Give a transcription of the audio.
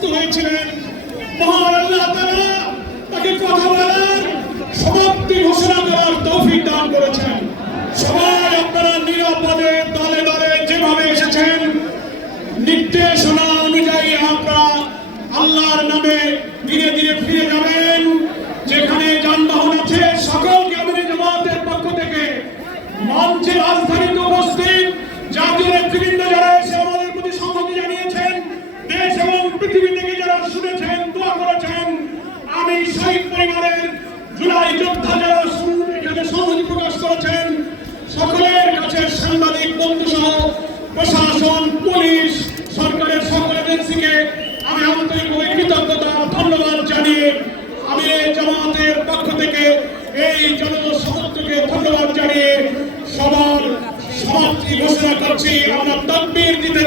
অসুস্থ হয়েছিলেন। তাকে কথা বলার, সমাপ্তি ঘোষণা করার তৌফিক দান করেছেন। সবাই আপনারা নিরাপদে দলে দলে যেভাবে এসেছেন, নির্দেশনা অনুযায়ী আপনারা আল্লাহর নামে ধীরে ধীরে ফিরে যাবেন। যেখানে যানবাহন আছে, সকলকে আমাদের জামাতের পক্ষ থেকে মঞ্চে রাজধানীতে পৃথিবী থেকে যারা শুনেছেন, দোয়া করেছেন, আমি শহীদ পরিবারের জুলাই যোদ্ধা যারা এখানে সংহতি প্রকাশ করেছেন, সকলের কাছে সাংবাদিক বন্ধু সহ প্রশাসন, পুলিশ, সরকারের সকল এজেন্সিকে আমি আন্তরিকভাবে কৃতজ্ঞতা, ধন্যবাদ জানিয়ে আমি এই জামাতের পক্ষ থেকে এই জনসমুদ্রকে ধন্যবাদ জানিয়ে সবার সমাপ্তি ঘোষণা করছি। আমরা তকবীর দিতে